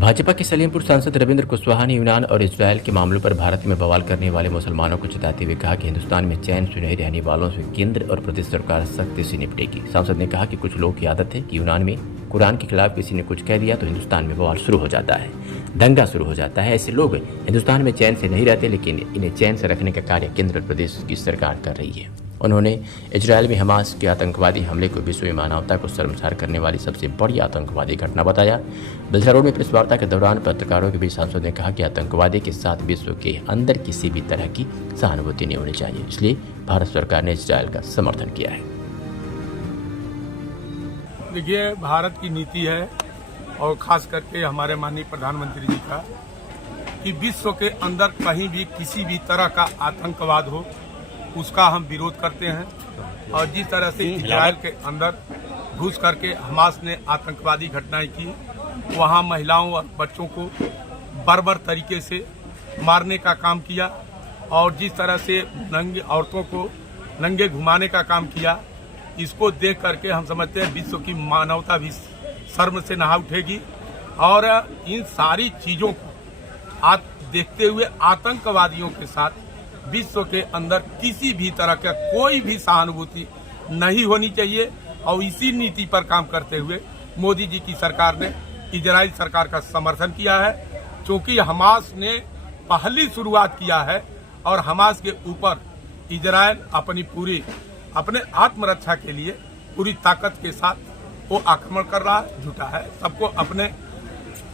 भाजपा के सलेमपुर सांसद रविंद्र कुशवाहा ने यूनान और इजरायल के मामलों पर भारत में बवाल करने वाले मुसलमानों को चेताते हुए कहा कि हिंदुस्तान में चैन से नहीं रहने वालों से केंद्र और प्रदेश सरकार सख्ती से निपटेगी। सांसद ने कहा कि कुछ लोगों की आदत है कि यूनान में कुरान के खिलाफ किसी ने कुछ कह दिया तो हिंदुस्तान में बवाल शुरू हो जाता है, दंगा शुरू हो जाता है। ऐसे लोग हिंदुस्तान में चैन से नहीं रहते, लेकिन इन्हें चैन से रखने का कार्य केंद्र और प्रदेश की सरकार कर रही है। उन्होंने इजरायल में हमास के आतंकवादी हमले को विश्व में मानवता को शर्मसार करने वाली सबसे बड़ी आतंकवादी घटना बताया। बिलसा रोड में प्रेस वार्ता के दौरान पत्रकारों के बीच सांसद ने कहा कि आतंकवादी के साथ विश्व के अंदर किसी भी तरह की सहानुभूति नहीं होनी चाहिए, इसलिए भारत सरकार ने इजरायल का समर्थन किया है। देखिए, भारत की नीति है और खास करके हमारे माननीय प्रधानमंत्री जी का कि विश्व के अंदर कहीं भी किसी भी तरह का आतंकवाद हो उसका हम विरोध करते हैं। और जिस तरह से इजरायल के अंदर घुस करके हमास ने आतंकवादी घटनाएं की, वहां महिलाओं और बच्चों को बर्बर तरीके से मारने का काम किया और जिस तरह से नंगे औरतों को नंगे घुमाने का काम किया, इसको देख करके हम समझते हैं विश्व की मानवता भी शर्म से नहा उठेगी। और इन सारी चीजों को देखते हुए आतंकवादियों के साथ विश्व के अंदर किसी भी तरह का कोई भी सहानुभूति नहीं होनी चाहिए। और इसी नीति पर काम करते हुए मोदी जी की सरकार ने इजराइल सरकार का समर्थन किया है, क्योंकि हमास ने पहली शुरुआत किया है और हमास के ऊपर इजराइल अपने आत्मरक्षा के लिए पूरी ताकत के साथ वो आक्रमण कर रहा है, झूठा है।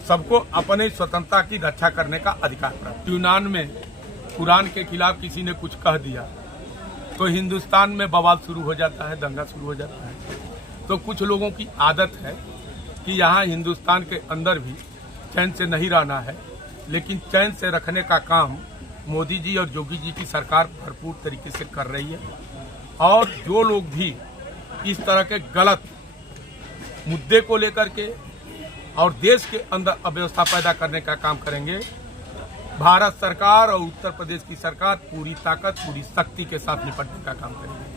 सबको अपने स्वतंत्रता की रक्षा करने का अधिकार प्राप्त। यूनान में कुरान के खिलाफ किसी ने कुछ कह दिया तो हिंदुस्तान में बवाल शुरू हो जाता है, दंगा शुरू हो जाता है। तो कुछ लोगों की आदत है कि यहाँ हिंदुस्तान के अंदर भी चैन से नहीं रहना है, लेकिन चैन से रखने का काम मोदी जी और योगी जी की सरकार भरपूर तरीके से कर रही है। और जो लोग भी इस तरह के गलत मुद्दे को लेकर के और देश के अंदर अव्यवस्था पैदा करने का काम करेंगे, भारत सरकार और उत्तर प्रदेश की सरकार पूरी ताकत पूरी शक्ति के साथ निपटने का काम करेगी।